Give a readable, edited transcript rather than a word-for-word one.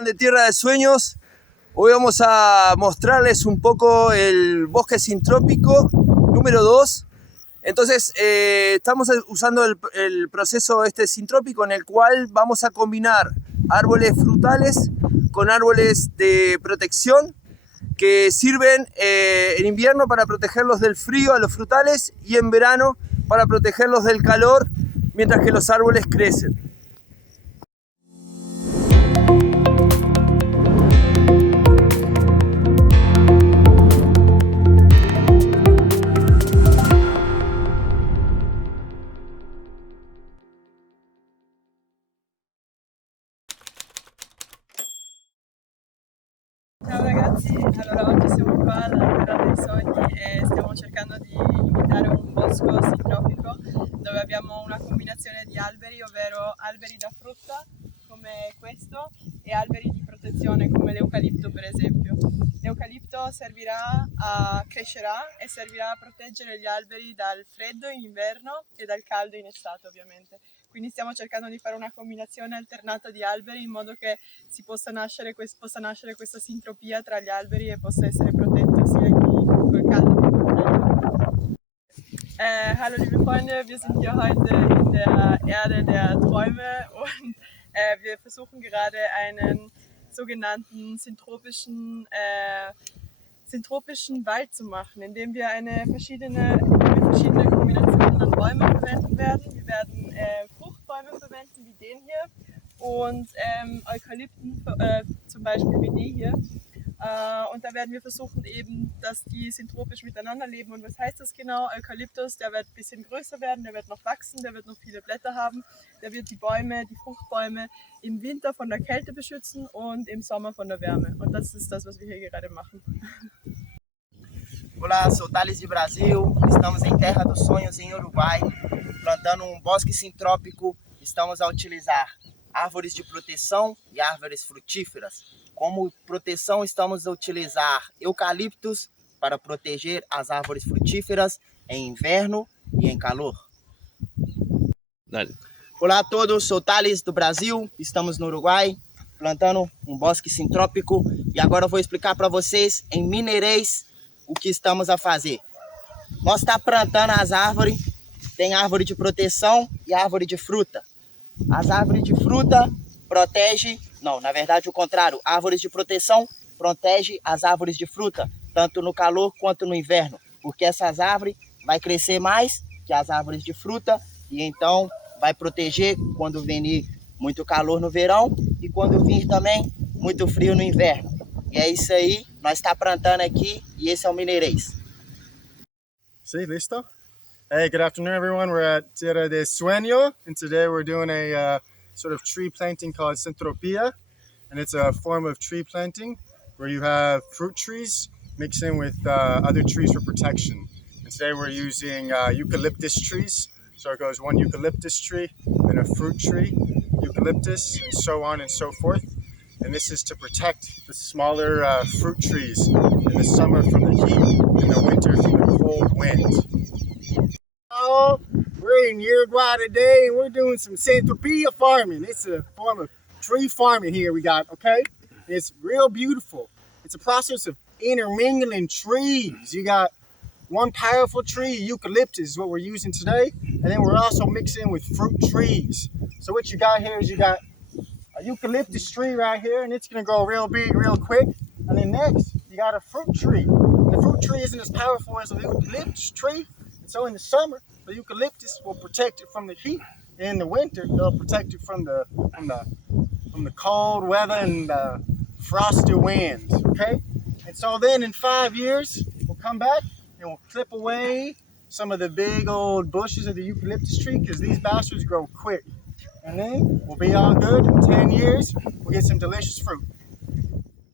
De Tierra de Sueños. Hoy vamos a mostrarles un poco el bosque sintrópico número 2. Entonces estamos usando el proceso sintrópico en el cual vamos a combinar árboles frutales con árboles de protección que sirven en invierno para protegerlos del frío a los frutales y en verano para protegerlos del calor mientras que los árboles crecen. Ciao ragazzi, allora oggi siamo qua alla Terra dei Sogni e stiamo cercando di imitare un bosco sintrópico dove abbiamo una combinazione di alberi, ovvero alberi da frutta come questo e alberi di protezione come l'eucalipto per esempio. L'eucalipto crescerà e servirà a proteggere gli alberi dal freddo in inverno e dal caldo in estate ovviamente. Quindi stiamo cercando di fare una combinazione alternata di alberi in modo che possa nascere questa sintropia tra gli alberi e possa essere protetto sia col caldo che col freddo. Hallo liebe Freunde, wir sind hier heute in der Erde der Träume und wir versuchen gerade einen sogenannten syntropischen Wald zu machen, indem wir verschiedene Kombinationen an Bäumen verwenden werden. Wir werden Fruchtbäume verwenden wie den hier und Eukalypten zum Beispiel wie die hier. Und da werden wir versuchen eben, dass die syntropisch miteinander leben. Und was heißt das genau? Eukalyptus, der wird ein bisschen größer werden, der wird noch wachsen, der wird noch viele Blätter haben. Der wird die Fruchtbäume im Winter von der Kälte beschützen und im Sommer von der Wärme. Und das ist das, was wir hier gerade machen. Olá, sou Thales de Brasil, estamos em Terra dos Sonhos, em Uruguai, plantando um bosque sintrópico. Estamos a utilizar árvores de proteção e árvores frutíferas. Como proteção, estamos a utilizar eucaliptos para proteger as árvores frutíferas em inverno e em calor. Dale. Olá a todos, sou Thales do Brasil, estamos no Uruguai, plantando um bosque sintrópico e agora eu vou explicar para vocês em mineirês o que estamos a fazer. Nós estamos plantando as árvores, tem árvore de proteção e árvore de fruta. As árvores de fruta protegem, não, na verdade o contrário, árvores de proteção protegem as árvores de fruta, tanto no calor quanto no inverno, porque essas árvores vai crescer mais que as árvores de fruta e então vai proteger quando vir muito calor no verão e quando vir também muito frio no inverno. E é isso aí, nós está plantando aqui e esse é o mineirês. Sí, listo? Hey, good afternoon everyone. We're at Tierra de Sueño and today we're doing a sort of tree planting called sintropia, and it's a form of tree planting where you have fruit trees mixed in with other trees for protection. And today we're using eucalyptus trees. So it goes one eucalyptus tree, then a fruit tree, eucalyptus, and so on and so forth. And this is to protect the smaller fruit trees in the summer from the heat, in the winter from the cold wind. Oh, we're in Uruguay today and we're doing some sintropia farming. It's a form of tree farming here we got, okay? It's real beautiful. It's a process of intermingling trees. You got one powerful tree, eucalyptus is what we're using today, and then we're also mixing with fruit trees. So what you got here is you got a eucalyptus tree right here, and it's gonna grow real big real quick. And then next, you got a fruit tree. And the fruit tree isn't as powerful as the eucalyptus tree, and so in the summer, the eucalyptus will protect it from the heat. In the winter, they'll protect it from the cold weather and the frosty winds, okay? And so then in 5 years, we'll come back and we'll clip away some of the big old bushes of the eucalyptus tree because these bastards grow quick. And then we'll be all good. In 10 years, we'll get some delicious fruit.